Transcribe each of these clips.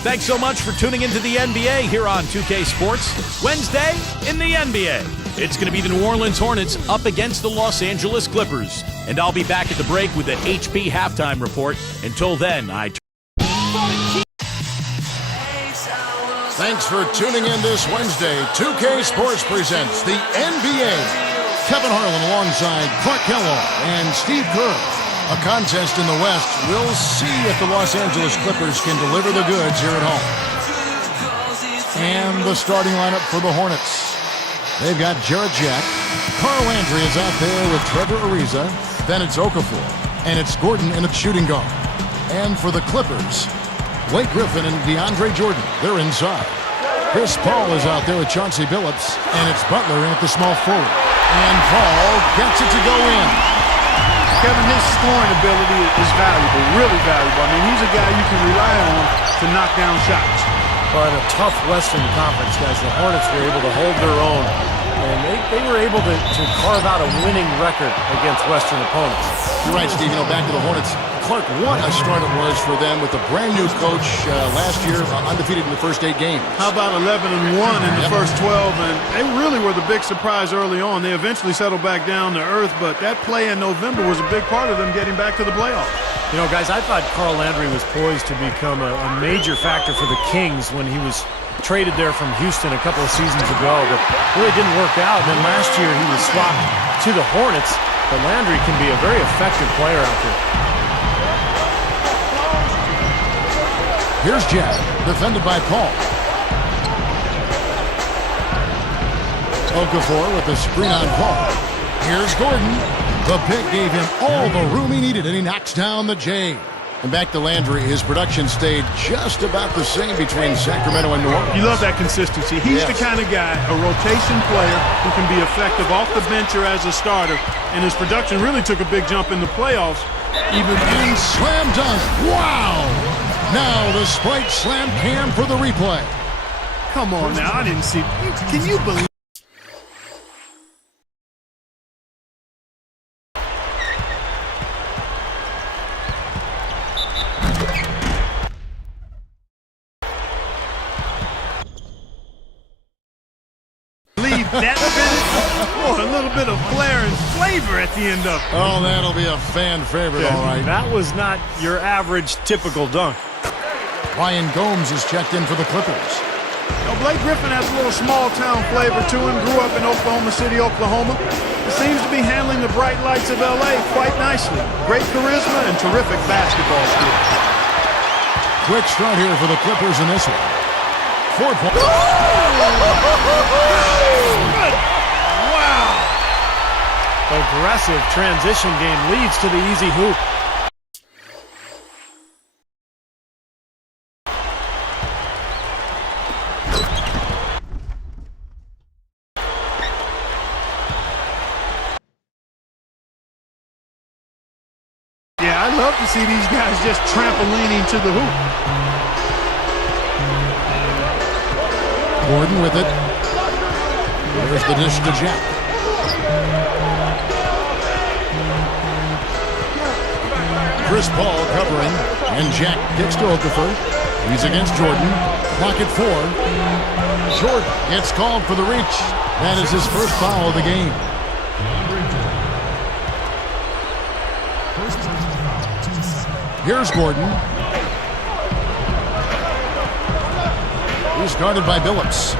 Thanks so much for tuning into the NBA here on 2K Sports. Wednesday in the NBA. It's going to be the New Orleans Hornets up against the Los Angeles Clippers. And I'll be back at the break with an HP halftime report. Until then, Thanks for tuning in this Wednesday. 2K Sports presents the NBA. Kevin Harlan alongside Clark Kellogg and Steve Kerr. A contest in the West. We'll see if the Los Angeles Clippers can deliver the goods here at home. And the starting lineup for the Hornets. They've got Jarrett Jack. Carl Landry is out there with Trevor Ariza. Then it's Okafor. And it's Gordon in at shooting guard. And for the Clippers, Blake Griffin and DeAndre Jordan. They're inside. Chris Paul is out there with Chauncey Billups. And it's Butler in at the small forward. And Paul gets it to go in. Kevin, his scoring ability is valuable, really valuable. I mean, he's a guy you can rely on to knock down shots. Well, in a tough Western Conference, guys, the Hornets were able to hold their own. And they were able to carve out a winning record against Western opponents. You're right, Steve. Back to the Hornets. Clark, what a start it was for them with a brand-new coach last year, undefeated in the first 8 games. How about 11-1 in the first 12? And they really were the big surprise early on. They eventually settled back down to earth, but that play in November was a big part of them getting back to the playoffs. Guys, I thought Carl Landry was poised to become a major factor for the Kings when he was traded there from Houston a couple of seasons ago, but really didn't work out. And then last year he was swapped to the Hornets, but Landry can be a very effective player out there. Here's Jack, defended by Paul. Okafor with the screen on Paul. Here's Gordon. The pick gave him all the room he needed, and he knocks down the J. And back to Landry, his production stayed just about the same between Sacramento and New Orleans. You love that consistency. He's the kind of guy, a rotation player who can be effective off the bench or as a starter. And his production really took a big jump in the playoffs. Even in slam dunk. Wow! Now the Sprite slam cam for the replay. Come on now, I didn't see. Can you believe? That finish, a little bit of flair and flavor at the end of it. Oh, that'll be a fan favorite, all right. That was not your average, typical dunk. Ryan Gomes is checked in for the Clippers. Blake Griffin has a little small-town flavor to him. Grew up in Oklahoma City, Oklahoma. He seems to be handling the bright lights of L.A. quite nicely. Great charisma and terrific basketball skills. Quick start here for the Clippers in this one. 4 points. Wow! Aggressive transition game leads to the easy hoop. Yeah, I love to see these guys just trampolining to the hoop. Gordon with it. There's the dish to Jack. Chris Paul covering, and Jack kicks to Okafor. He's against Jordan. Clock at 4. Jordan gets called for the reach. That is his first foul of the game. Here's Gordon. He's guarded by Billups.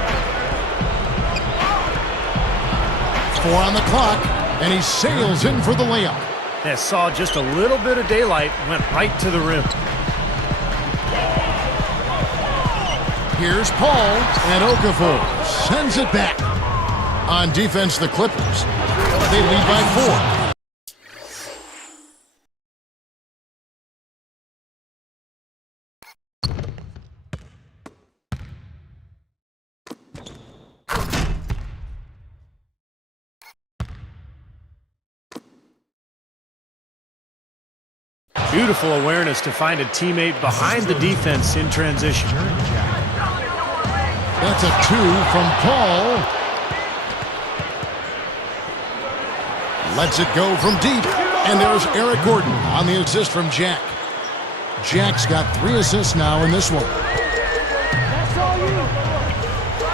4 on the clock, and he sails in for the layup. Yeah, saw just a little bit of daylight, went right to the rim. Here's Paul, and Okafor sends it back. On defense, the Clippers. They lead by 4. Beautiful awareness to find a teammate behind the defense in transition. That's a 2 from Paul. Lets it go from deep. And there's Eric Gordon on the assist from Jack. Jack's got 3 assists now in this one.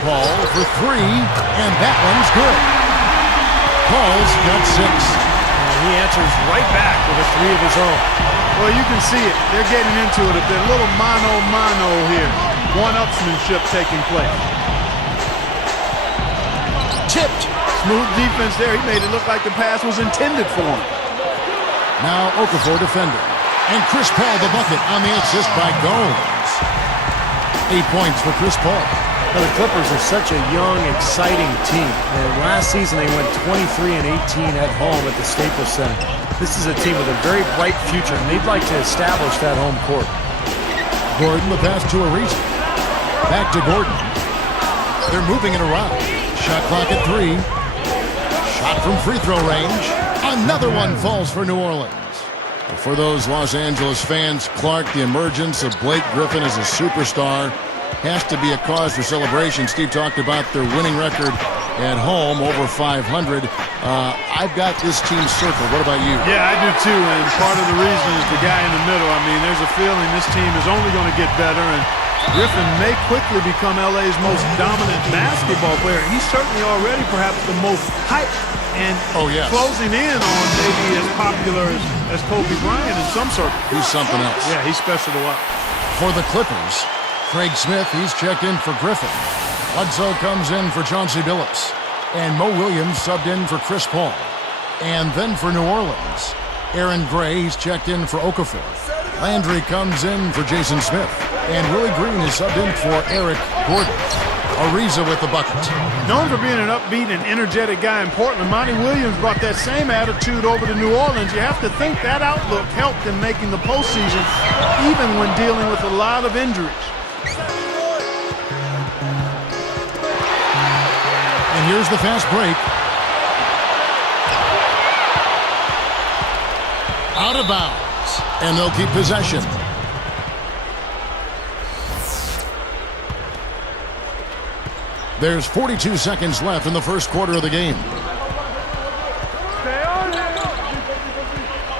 Paul for three, and that one's good. Paul's got 6. And he answers right back with a 3 of his own. Well, you can see it. They're getting into it a bit. A little mano-mano here. One-upsmanship taking place. Tipped. Smooth defense there. He made it look like the pass was intended for him. Now Okafor defending. And Chris Paul the bucket on the assist by Gomes. 8 points for Chris Paul. Now, the Clippers are such a young, exciting team. And last season they went 23-18 at home at the Staples Center. This is a team with a very bright future, and they'd like to establish that home court. Gordon the pass to Ariza. Back to Gordon. They're moving it around. Shot clock at 3. Shot from free throw range. Another one falls for New Orleans. For those Los Angeles fans, Clark, the emergence of Blake Griffin as a superstar has to be a cause for celebration. Steve talked about their winning record at home, over 500. I've got this team circled. What about you? Yeah, I do too, and part of the reason is the guy in the middle. I mean, there's a feeling this team is only going to get better, and Griffin may quickly become LA's most dominant basketball player. He's certainly already perhaps the most hyped and closing in on maybe as popular as Kobe Bryant in some circles. He's something else. Yeah, he's special to watch. For the Clippers, Craig Smith, he's checked in for Griffin. Bledsoe comes in for Chauncey Billups. And Mo Williams subbed in for Chris Paul. And then for New Orleans, Aaron Gray, he's checked in for Okafor. Landry comes in for Jason Smith. And Willie Green is subbed in for Eric Gordon. Ariza with the bucket. Known for being an upbeat and energetic guy in Portland, Monty Williams brought that same attitude over to New Orleans. You have to think that outlook helped in making the postseason, even when dealing with a lot of injuries. And here's the fast break. Out of bounds. And they'll keep possession. There's 42 seconds left in the first quarter of the game.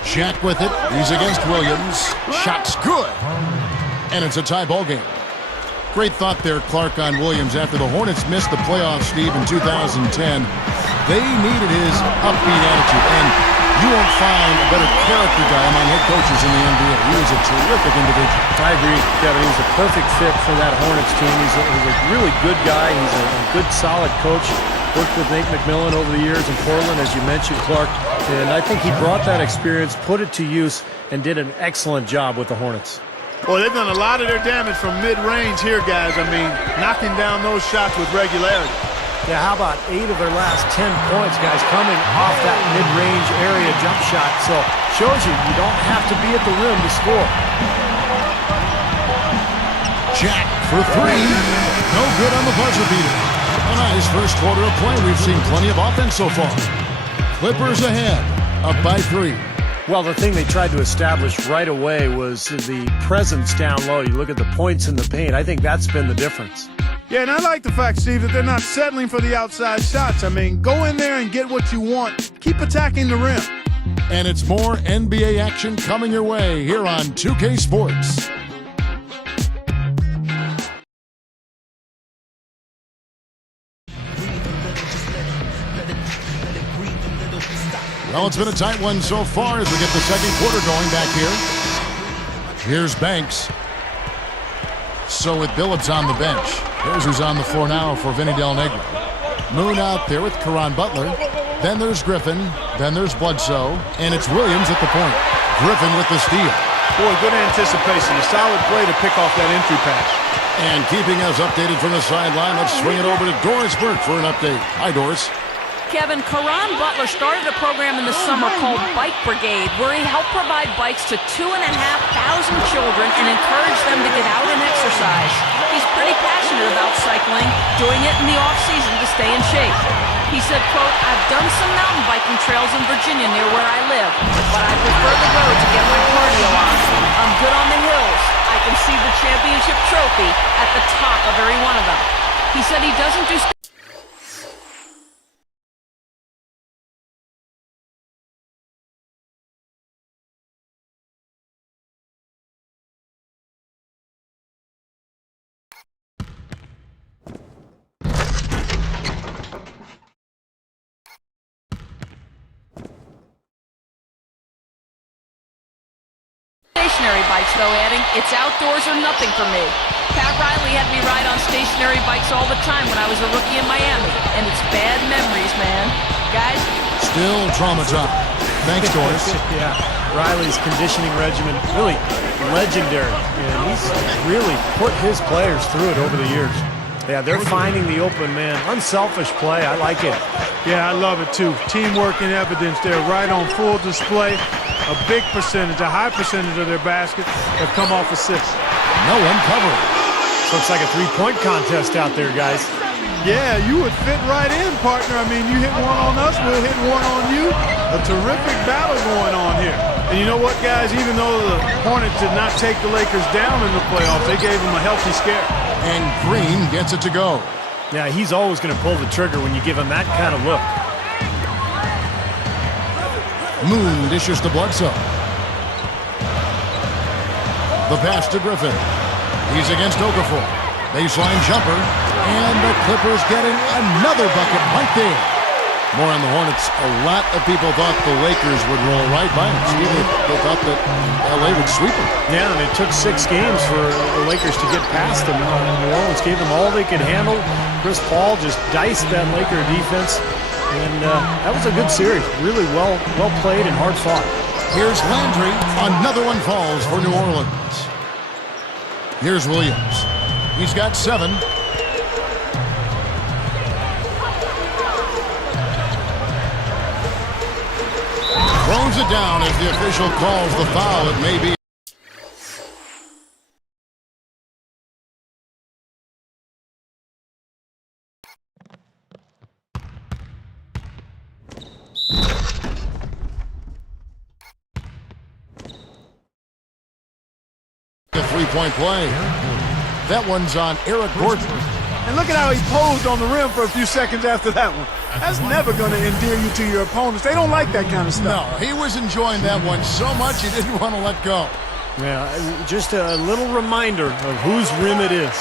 Shaq with it. He's against Williams. Shot's good. And it's a tie ball game. Great thought there, Clark, on Williams. After the Hornets missed the playoffs, Steve, in 2010, they needed his upbeat attitude. And you won't find a better character guy among head coaches in the NBA. He was a terrific individual. I agree, Kevin. He's a perfect fit for that Hornets team. He's a really good guy. He's a good, solid coach. Worked with Nate McMillan over the years in Portland, as you mentioned, Clark. And I think he brought that experience, put it to use, and did an excellent job with the Hornets. Well, they've done a lot of their damage from mid-range here, guys. I mean, knocking down those shots with regularity. Yeah, how about 8 of their last 10 points, guys, coming off that mid-range area jump shot. So, shows you don't have to be at the rim to score. Jack for 3. No good on the buzzer beater. A nice first quarter of play. We've seen plenty of offense so far. Clippers ahead, up by 3. Well, the thing they tried to establish right away was the presence down low. You look at the points in the paint. I think that's been the difference. Yeah, and I like the fact, Steve, that they're not settling for the outside shots. I mean, go in there and get what you want. Keep attacking the rim. And it's more NBA action coming your way here on 2K Sports. Well, it's been a tight one so far as we get the second quarter going back here. Here's Banks. So with Billups on the bench, here's who's on the floor now for Vinny Del Negro. Moon out there with Caron Butler. Then there's Griffin. Then there's Bledsoe. And it's Williams at the point. Griffin with the steal. Boy, good anticipation. A solid play to pick off that entry pass. And keeping us updated from the sideline, let's swing it over to Doris Burke for an update. Hi, Doris. Kevin, Caron Butler started a program in the summer called Bike Brigade, where he helped provide bikes to 2,500 children and encouraged them to get out and exercise. He's pretty passionate about cycling, doing it in the off-season to stay in shape. He said, quote, "I've done some mountain biking trails in Virginia near where I live, but I prefer the road to get my cardio on. I'm good on the hills. I can see the championship trophy at the top of every one of them." He said he doesn't do bikes, though, adding, "It's outdoors or nothing for me." Pat Riley had me ride on stationary bikes all the time when I was a rookie in Miami, and it's bad memories, man. Guys? Still traumatized. Thanks, Doris. Yeah, Riley's conditioning regimen, really legendary. And he's really put his players through it over the years. Yeah, they're finding the open man. Unselfish play. I like it. Yeah, I love it too. Teamwork in evidence there, right on full display. A big percentage, a high percentage of their baskets have come off assists. No one covering. Looks like a three-point contest out there, guys. Yeah, you would fit right in, partner. I mean, you hit one on us, we'll hit one on you. A terrific battle going on here. And you know what, guys? Even though the Hornets did not take the Lakers down in the playoffs, they gave them a healthy scare. And Green gets it to go. Yeah, he's always going to pull the trigger when you give him that kind of look. Moon dishes to Bledsoe. The pass to Griffin. He's against Okafor. Baseline jumper. And the Clippers getting another bucket right there. More on the Hornets. A lot of people thought the Lakers would roll right by them. They thought that LA would sweep them. Yeah, and it took 6 games for the Lakers to get past them. New Orleans gave them all they could handle. Chris Paul just diced that Laker defense. And that was a good series. Really well played and hard fought. Here's Landry. Another one falls for New Orleans. Here's Williams. He's got 7. Throws it down as the official calls the foul. It may be. A three-point play. That one's on Eric Gordon. And look at how he posed on the rim for a few seconds after that one. That's never going to endear you to your opponents. They don't like that kind of stuff. No, he was enjoying that one so much he didn't want to let go. Yeah, just a little reminder of whose rim it is.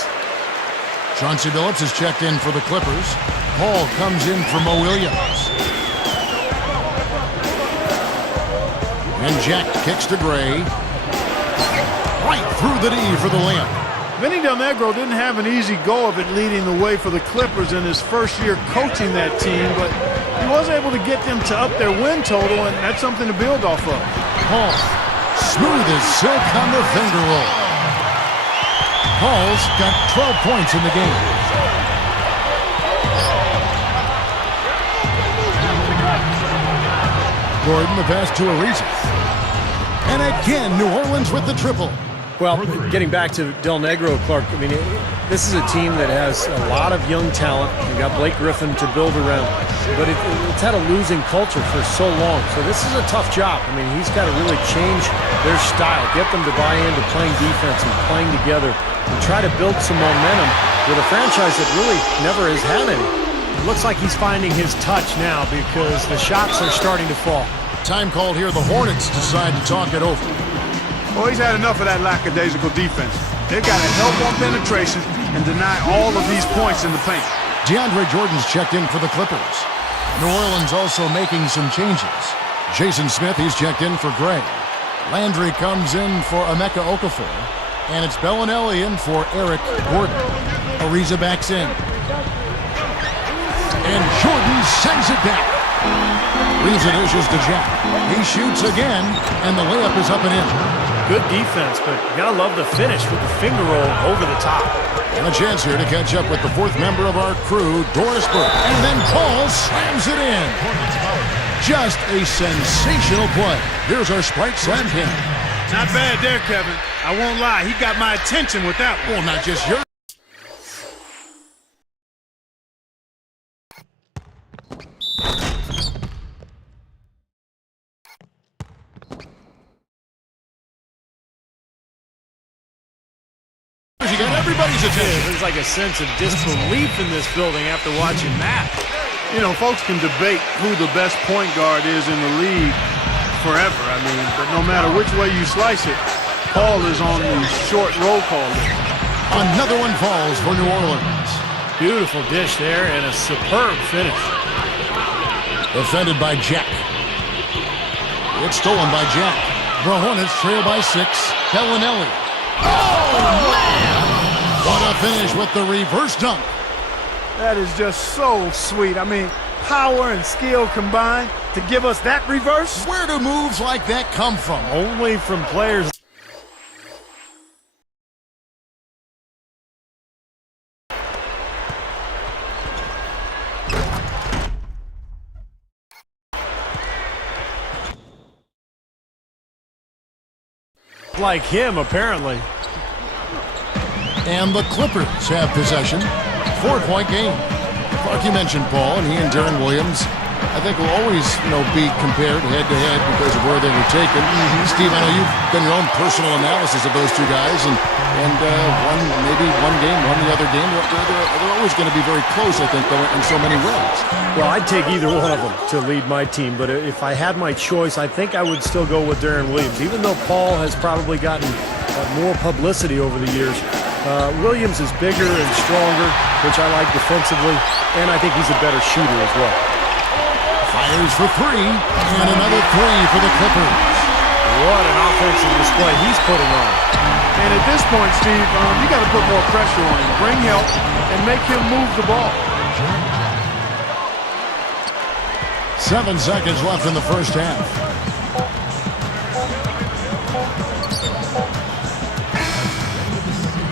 Chauncey Billups is checked in for the Clippers. Paul comes in for Mo Williams. And Jack kicks to Gray. Right through the D for the layup. Vinny Del Negro didn't have an easy go of it leading the way for the Clippers in his first year coaching that team, but he was able to get them to up their win total, and that's something to build off of. Paul, smooth as silk on the finger roll. Paul's got 12 points in the game. Gordon, the pass to Ariza. And again, New Orleans with the triple. Well, getting back to Del Negro, Clark, I mean, this is a team that has a lot of young talent. You've got Blake Griffin to build around, but it's had a losing culture for so long. So this is a tough job. I mean, he's got to really change their style, get them to buy into playing defense and playing together, and try to build some momentum with a franchise that really never has had any. It looks like he's finding his touch now because the shots are starting to fall. Time called here. The Hornets decide to talk it over. Well, he's had enough of that lackadaisical defense. They've got to help on penetration and deny all of these points in the paint. DeAndre Jordan's checked in for the Clippers. New Orleans also making some changes. Jason Smith, he's checked in for Gray. Landry comes in for Emeka Okafor. And it's Bellinelli in for Eric Gordon. Ariza backs in. And Jordan sends it back. Ariza dishes to Jack. He shoots again, and the layup is up and in. Good defense, but you gotta love the finish with the finger roll over the top. And a chance here to catch up with the 4th member of our crew, Doris Burke. And then Paul slams it in. Just a sensational play. Here's our Sprite Slam Pin. Not bad there, Kevin. I won't lie. He got my attention with that one. Well, not just yours. You got everybody's attention. There's like a sense of disbelief in this building after watching that. You know, folks can debate who the best point guard is in the league forever. I mean, but no matter which way you slice it, Paul is on the short roll call list. Another one falls for New Orleans. Beautiful dish there and a superb finish. Defended by Jack. It's stolen by Jack. The Hornets trail by 6. Bellinelli. Oh, man! What a finish with the reverse dunk. That is just so sweet. I mean, power and skill combined to give us that reverse. Where do moves like that come from? Only from players like him, apparently. And the Clippers have possession. 4-point game. Like you mentioned, Paul, and he and Darren Williams, I think will always, be compared head-to-head because of where they were taken. Steve, I know you've done your own personal analysis of those two guys, and maybe one game, won the other game. They're always going to be very close, I think, though, in so many ways. Well, I'd take either one of them to lead my team, but if I had my choice, I think I would still go with Darren Williams. Even though Paul has probably gotten more publicity over the years, Williams is bigger and stronger, which I like defensively, and I think he's a better shooter as well. Fires for three, and another three for the Clippers. What an offensive display he's putting on. And at this point, Steve, you got to put more pressure on him, bring help, and make him move the ball. 7 seconds left in the first half.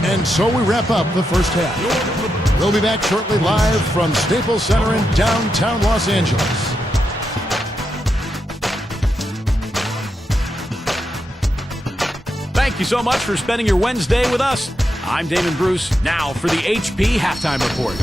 And so we wrap up the first half. We'll be back shortly live from Staples Center in downtown Los Angeles. Thank you so much for spending your Wednesday with us. I'm Damon Bruce, now for the HP Halftime Report.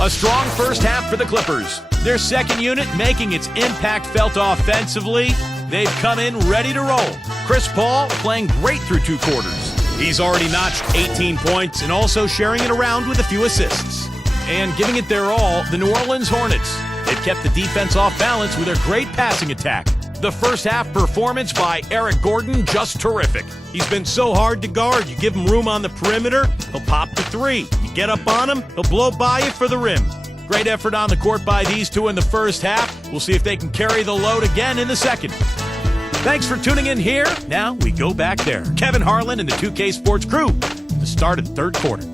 A strong first half for the Clippers. Their second unit making its impact felt offensively. They've come in ready to roll. Chris Paul playing great through 2 quarters. He's already notched 18 points and also sharing it around with a few assists. And giving it their all, the New Orleans Hornets. They've kept the defense off balance with their great passing attack. The first half performance by Eric Gordon, just terrific. He's been so hard to guard. You give him room on the perimeter, he'll pop the 3. You get up on him, he'll blow by you for the rim. Great effort on the court by these two in the first half. We'll see if they can carry the load again in the second. Thanks for tuning in here. Now we go back there. Kevin Harlan and the 2K Sports crew. The start of the third quarter.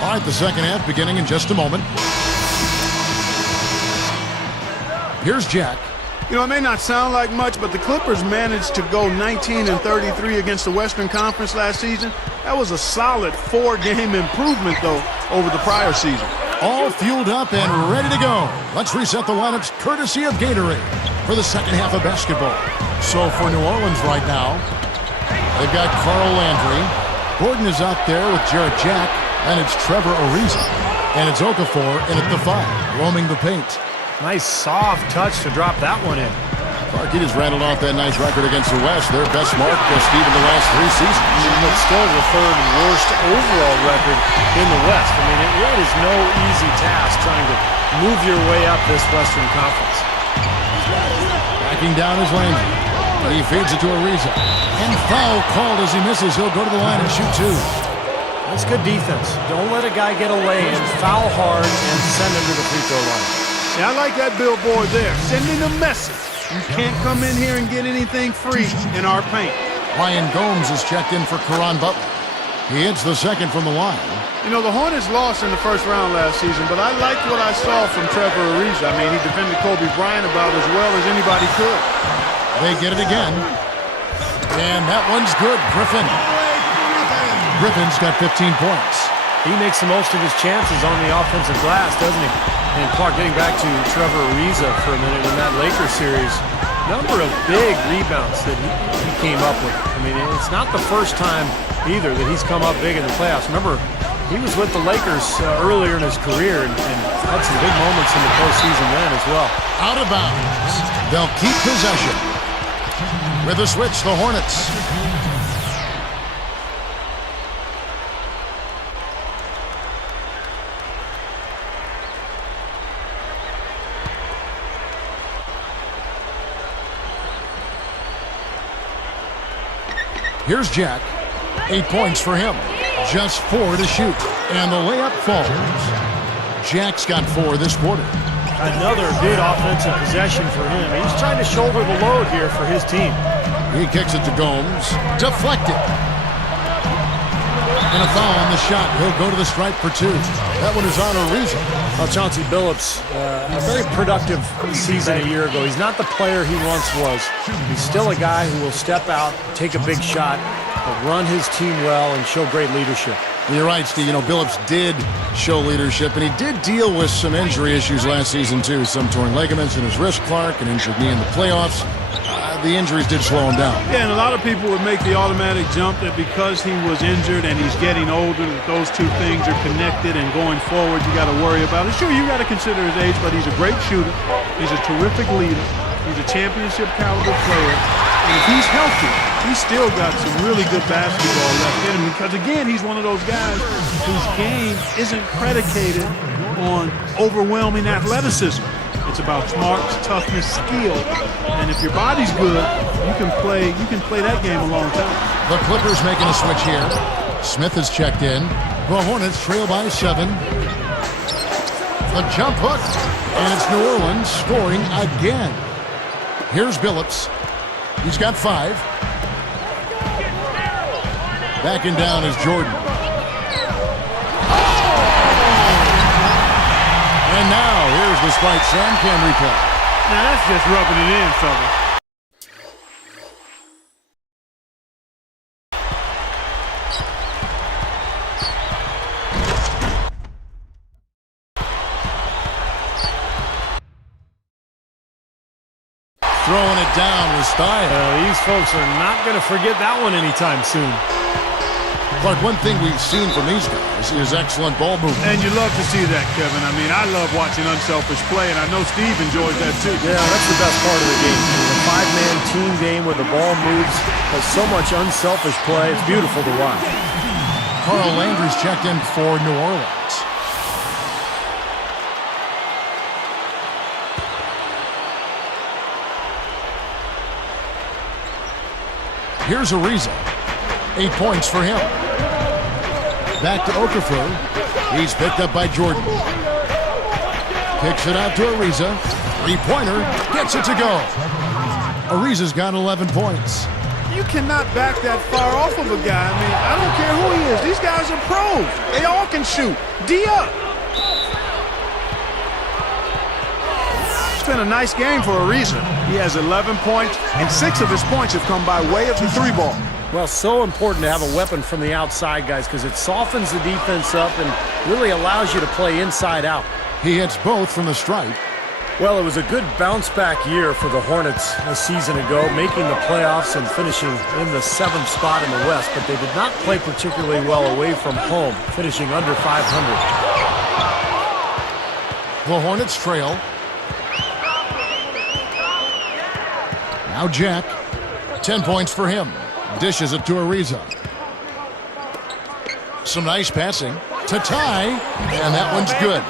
All right, the second half beginning in just a moment. Here's Jack. It may not sound like much, but the Clippers managed to go 19-33 against the Western Conference last season. That was a solid 4-game improvement, though, over the prior season. All fueled up and ready to go. Let's reset the lineups courtesy of Gatorade for the second half of basketball. So for New Orleans right now, they've got Carl Landry. Gordon is out there with Jarrett Jack, and it's Trevor Ariza. And it's Okafor in at the 5, roaming the paint. Nice soft touch to drop that one in. Clark just rattled off that nice record against the West. Their best mark, Steve, in the last 3 seasons. But still the third worst overall record in the West. I mean, it is no easy task trying to move your way up this Western Conference. Backing down is Landry. He feeds it to Ariza. And foul called as he misses. He'll go to the line and shoot 2. That's good defense. Don't let a guy get a lay in, foul hard, and send him to the free throw line. Yeah, I like that billboard there, sending a message. You can't come in here and get anything free in our paint. Ryan Gomes is checked in for Caron Butler. He hits the second from the line. The Hornets lost in the first round last season, but I liked what I saw from Trevor Ariza. I mean, he defended Kobe Bryant about as well as anybody could. They get it again. And that one's good. Griffin's got 15 points. He makes the most of his chances on the offensive glass, doesn't he? And Clark, getting back to Trevor Ariza for a minute in that Lakers series, number of big rebounds that he came up with. I mean, it's not the first time either that he's come up big in the playoffs. Remember, he was with the Lakers earlier in his career and had some big moments in the postseason then as well. Out of bounds. They'll keep possession. With a switch, the Hornets. Here's Jack. 8 points for him. Just 4 to shoot. And the layup falls. Jack's got 4 this quarter. Another good offensive possession for him. He's trying to shoulder the load here for his team. He kicks it to Gomes. Deflected. And a foul on the shot. He'll go to the stripe for 2. That one is on Ariza. Well, Chauncey Billups, a very productive season a year ago. He's not the player he once was. He's still a guy who will step out, take a big shot, but run his team well and show great leadership. You're right, Steve. You know, Billups did show leadership, and he did deal with some injury issues last season, too. Some torn ligaments in his wrist, Clark, an injured knee in the playoffs. The injuries did slow him down. Yeah, and a lot of people would make the automatic jump that because he was injured and he's getting older, that those two things are connected, and going forward, you got to worry about it. Sure, you got to consider his age, but he's a great shooter. He's a terrific leader. He's a championship caliber player. And if he's healthy, he's still got some really good basketball left in him, because, again, he's one of those guys whose game isn't predicated on overwhelming athleticism. It's about smarts, toughness, skill, and if your body's good, you can play that game a long time. The Clippers making a switch here. Smith has checked in. The Hornets trail by 7. The jump hook, and it's New Orleans scoring again. Here's Billups. He's got 5. Backing down is Jordan. And now, here's the spike Sam can replay. Now that's just rubbing it in, fella. Throwing it down with style. These folks are not going to forget that one anytime soon. Clark, one thing we've seen from these guys is excellent ball movement. And you love to see that, Kevin. I mean, I love watching unselfish play, and I know Steve enjoys that too. Yeah, that's the best part of the game. The 5-man team game where the ball moves, has so much unselfish play. It's beautiful to watch. Carl Landry's checked in for New Orleans. Here's Ariza. 8 points for him. Back to Okafor. He's picked up by Jordan. Kicks it out to Ariza. 3-pointer. Gets it to go. Ariza's got 11 points. You cannot back that far off of a guy. I mean, I don't care who he is. These guys are pros. They all can shoot. D up. It's been a nice game for Ariza. He has 11 points, and 6 of his points have come by way of the 3-ball. Well, so important to have a weapon from the outside, guys, because it softens the defense up and really allows you to play inside out. He hits both from the stripe. Well, it was a good bounce-back year for the Hornets a season ago, making the playoffs and finishing in the 7th spot in the West, but they did not play particularly well away from home, finishing under 500. The Hornets trail. Now Jack. 10 points for him. Dishes it to Ariza. Some nice passing to Ty, and that one's good.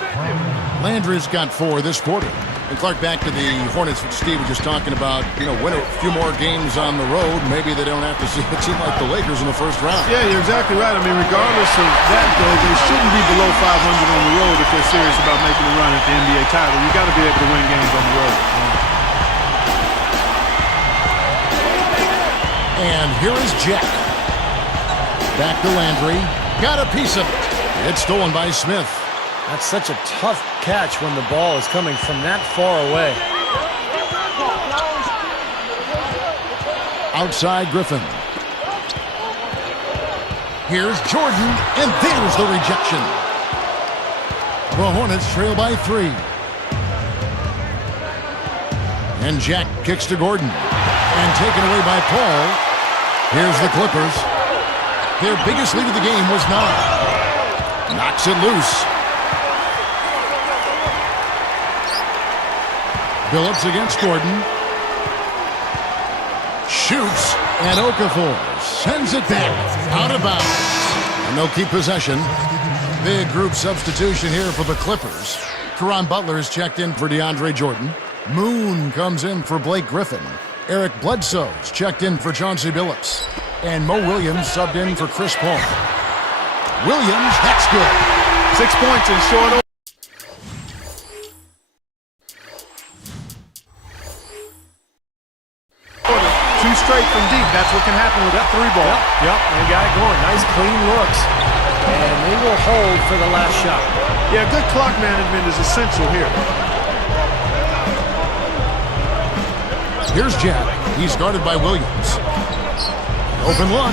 Landry's got 4 this quarter. And Clark, back to the Hornets, which Steve was just talking about, win a few more games on the road. Maybe they don't have to see a team like the Lakers in the first round. Yeah, you're exactly right. I mean, regardless of that, though, they shouldn't be below 500 on the road if they're serious about making a run at the NBA title. You got to be able to win games on the road. And here is Jack. Back to Landry. Got a piece of it. It's stolen by Smith. That's such a tough catch when the ball is coming from that far away. Outside Griffin. Here's Jordan, and there's the rejection. The Hornets trail by 3. And Jack kicks to Gordon. And taken away by Paul. Here's the Clippers. Their biggest lead of the game was 9. Knocks it loose. Billups against Gordon. Shoots, and Okafor sends it back out of bounds. And they'll keep possession. Big group substitution here for the Clippers. Caron Butler is checked in for DeAndre Jordan. Moon comes in for Blake Griffin. Eric Bledsoe's checked in for Chauncey Billups. And Mo Williams subbed in for Chris Paul. Williams, that's good. 6 points in short order. That's what can happen with that 3 ball. Yep, they got it going. Nice, clean looks. And they will hold for the last shot. Yeah, good clock management is essential here. Here's Jack. He's guarded by Williams. Open look,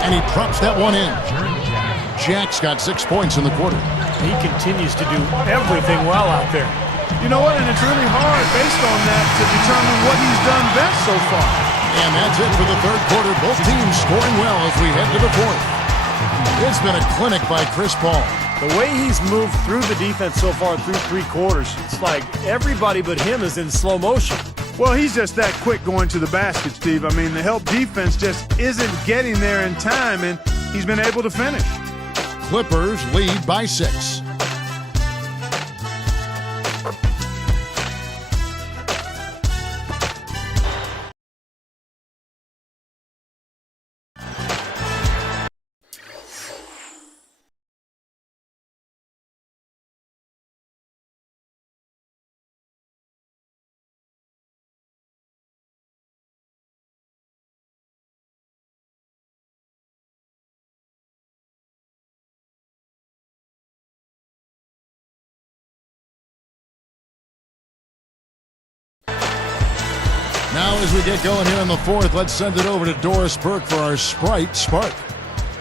and he drops that one in. Jack's got 6 points in the quarter. He continues to do everything well out there. You know what? And it's really hard based on that to determine what he's done best so far. And that's it for the third quarter. Both teams scoring well as we head to the fourth. It's been a clinic by Chris Paul. The way he's moved through the defense so far through 3 quarters, it's like everybody but him is in slow motion. Well, he's just that quick going to the basket, Steve. I mean, the help defense just isn't getting there in time, and he's been able to finish. Clippers lead by 6. Now as we get going here in the fourth, let's send it over to Doris Burke for our Sprite Spark.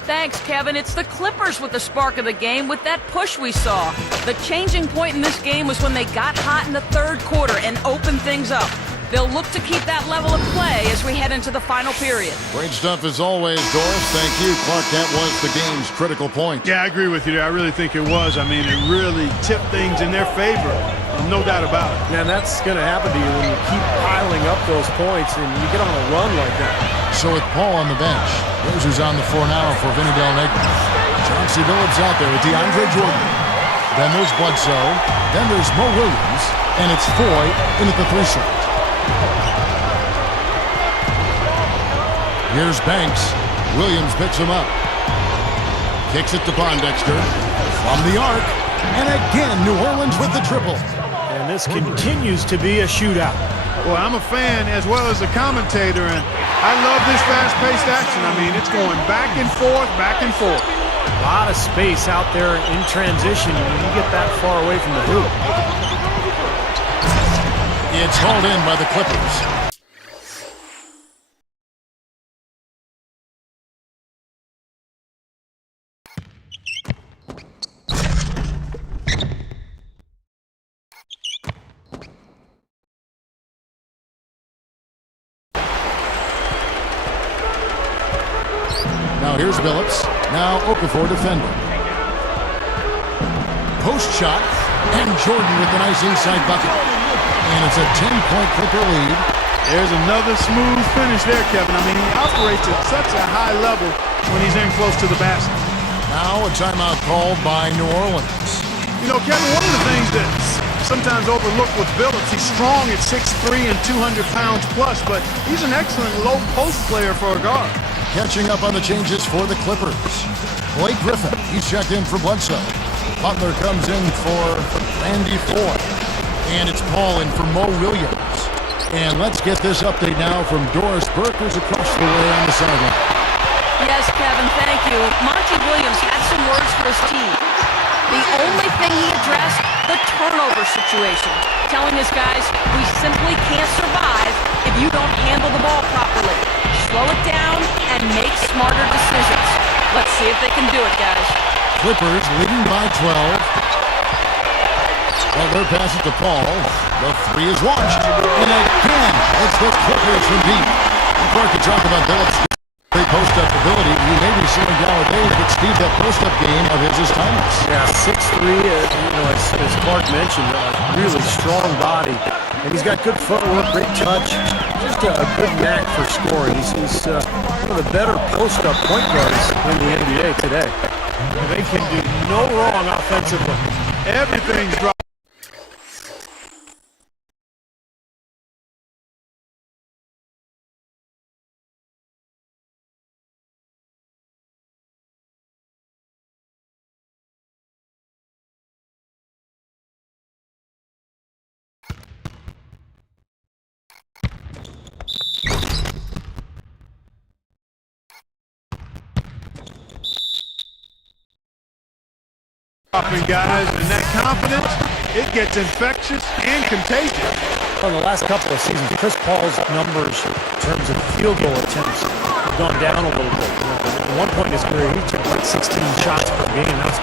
Thanks, Kevin. It's the Clippers with the spark of the game with that push we saw. The changing point in this game was when they got hot in the third quarter and opened things up. They'll look to keep that level of play as we head into the final period. Great stuff as always, Doris. Thank you. Clark, that was the game's critical point. Yeah, I agree with you there. I really think it was. I mean, it really tipped things in their favor. No doubt about it. And that's going to happen to you when you keep piling up those points and you get on a run like that. So with Paul on the bench, here's who's on the floor now for Vinny Del Negro. Chauncey Billups out there with DeAndre Jordan. Then there's Bledsoe. Then there's Mo Williams. And it's Foy in at the 3 slot. Here's Banks. Williams picks him up. Kicks it to Pondexter. From the arc. And again, New Orleans with the triple. And this continues to be a shootout. Well, I'm a fan as well as a commentator, and I love this fast-paced action. I mean, it's going back and forth, back and forth. A lot of space out there in transition when you get that far away from the hoop. It's hauled in by the Clippers. Now here's Billups. Now Okafor defending. Post shot. And Jordan with the nice inside bucket. And it's a 10-point Clipper lead. There's another smooth finish there, Kevin. I mean, he operates at such a high level when he's in close to the basket. Now a timeout called by New Orleans. You know, Kevin, one of the things that's sometimes overlooked with Billups, he's strong at 6'3" and 200 pounds plus, but he's an excellent low post player for a guard. Catching up on the changes for the Clippers. Blake Griffin, he's checked in for Bledsoe. Butler comes in for Randy Foy. And it's Paul in for Mo Williams. And let's get this update now from Doris Burke, who's across the way on the sideline. Yes, Kevin, thank you. Monty Williams had some words for his team. The only thing he addressed, the turnover situation. Telling his guys, we simply can't survive if you don't handle the ball properly. Slow it down and make smarter decisions. Let's see if they can do it, guys. Clippers leading by 12. Butler pass it to Paul. The 3 is launched. And again, it's the Clippers from deep. Before I could talk about Billups' great post-up ability, we may be seeing Galladay, but Steve, that post-up game of his is timeless. Yeah, 6'3", as Clark mentioned, a really strong body. And he's got good footwork, great touch, just a good knack for scoring. He's one of the better post-up point guards in the NBA today. They can do no wrong offensively. Everything's dropped. jaw-dropping, guys, and that confidence, it gets infectious and contagious. In the last couple of seasons, Chris Paul's numbers in terms of field goal attempts have gone down a little bit. At one point in his career, he took like 16 shots per game. Now it's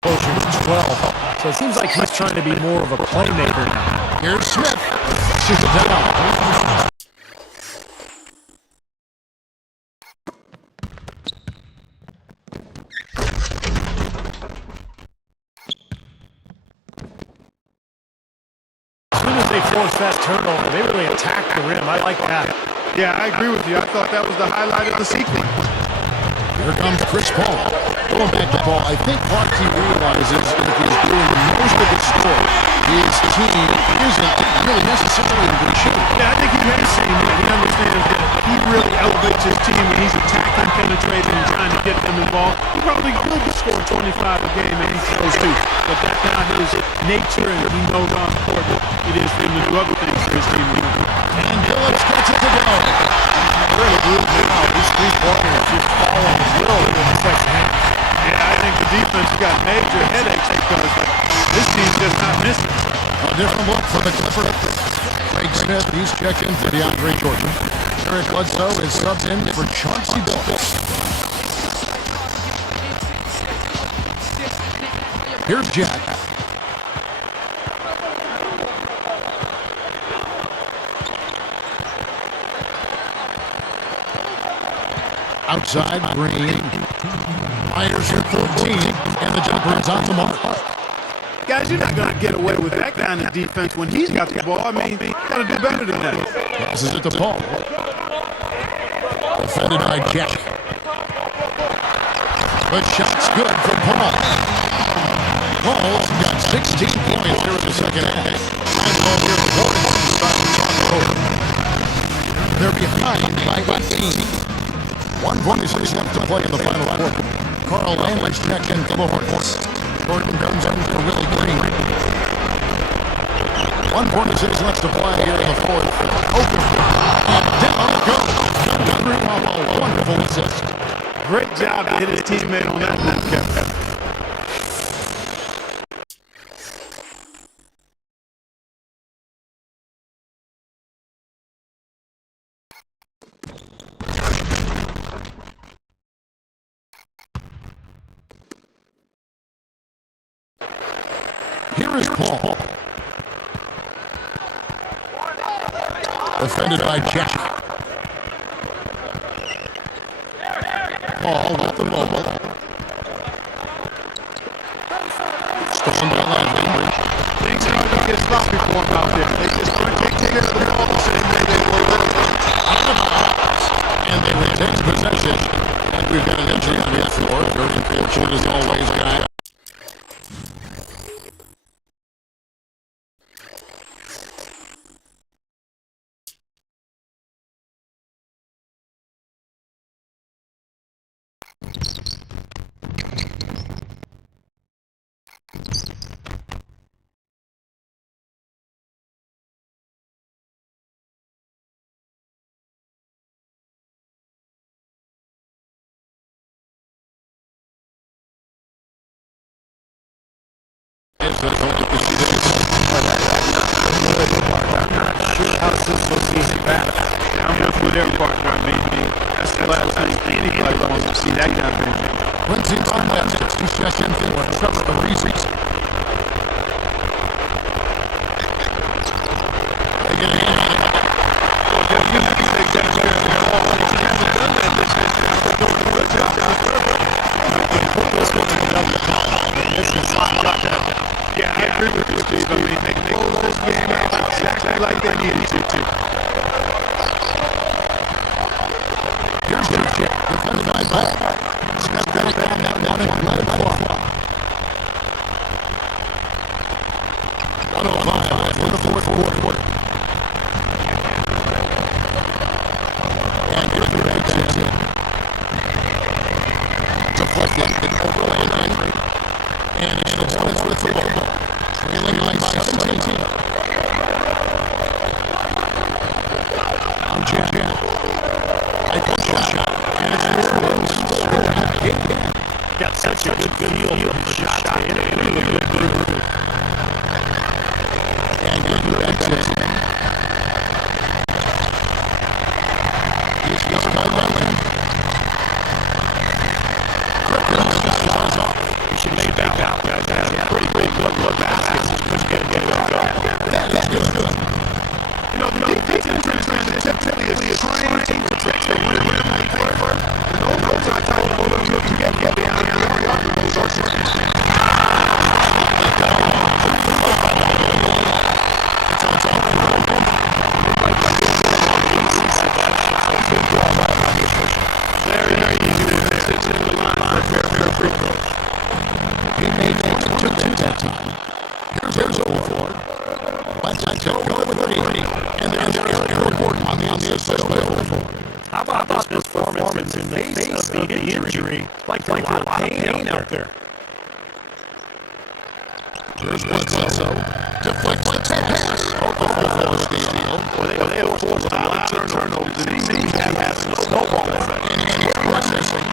closer to 12. So it seems like he's trying to be more of a playmaker now. Here's Smith. Shoots it down. As soon as they force that turnover, they really attack the rim. I like that. Yeah, I agree with you. I thought that was the highlight of the sequence. Here comes Chris Paul. Going back to Paul, I think Clarkey realizes if he's doing most of the score, his team isn't really necessarily in good shape. Yeah, I think he has seen that. He understands that he really elevates his team when he's attacking, penetrating, and trying to get them involved. He probably could score 25 a game, and he throws two. But that's not his nature, and he knows how important it is for him to do other things for his team. And Phillips gets it to go. Really good now. These three-pointers just fall on his will in the second half. Yeah, I think the defense got major headaches because this team's just not missing. A different look for the Clippers. Craig Smith, he's checked in for DeAndre Jordan. Eric Bledsoe is subbed in for Chauncey Billups. Here's Jack. Outside, Green. Myers for 14, and the jumper is on the mark. Guys, you're not going to get away with that kind of defense when he's got the ball. I mean, you got to do better than that. Passes it to Paul. Defended by Jack. The shot's good for Paul. Paul's got 16 points here in the second half. Time ball here for Hornets. Starting to talk over. They're behind by 18. 1:26 left to play in the final quarter. Carl Landry's checked in for the Hornets. Gordon comes in for Willie Green. 1:46 left to play here in the fourth. Okafor. And down it goes. Green off a wonderful assist. Great job to hit his teammate on that move, Kevin. Here is Paul. Defended by Jack. Paul with the mobile. Stolen by Landry. Things are going to get sloppy for him out there. They just aren't taking care of the ball the same way they were earlier. And they retain possession. And we've got an injury on the floor. Very unfortunate as always, guy. I'm not sure how this will see him back. I'm with their partner. I mean, that's the last thing anybody wants to see that kind of thing. Quincy Thomas to check in for Trevor Reese. They get a hand on it. You have to take that care of the ball. You haven't done that this year. They're doing a good job down there. This is not Yeah, I agree with you, Steve. I mean, they close this game out exactly like they needed to. Here's Jack. Defended by Paul. Smith got it down and let it fly. 1:05 left in the fourth quarter. And here's the right in. Deflected over Landry. And it's Hornets with the ball. Trailing by 17. I'm Jack. I push a shot. And it's New Orleans. got such a good feel for the shot. And a really good groove. And good back in. He's just not running. You should lay back out. That's pretty big look basket. Just get it go. That's good. You know, the defense is typically is trained to protect the rim. Those are the type of moves you can get behind those are certain. Very easy to message in the line. Very free throws. He made it that time. Here's over. Let's go with 3. And there's Eric Gordon on the assist by over. How about this performance in the face of the injury? Like a lot of pain out there. Here's Bledsoe. Deflects the pass. Okafor with the steal. They have forced a lot of turnovers, and he seems to have had a snowball effect. And he's processing.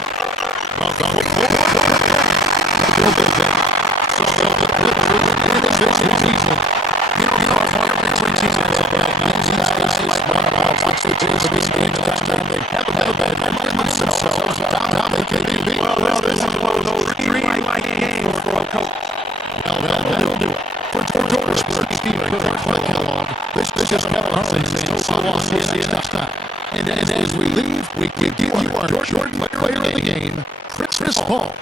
So the Clippers in the division season. You know, every team has a bad these guys like one of watch the teams of these games next time they have a bad remind themselves about how they can be. Well, this is one of those dream-like games for a coach. Well, they'll do it. For George Burke, Steve Kerr, Mike Kellogg, this is Kevin Harlan saying so long, see you next time. And as we leave, we give you our Jordan Player of the Game, Chris Paul.